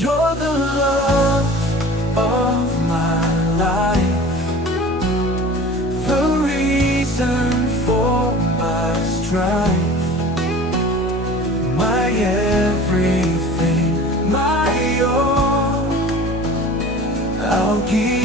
You're the love of my life, the reason for my strife, my everything, my all. I'll give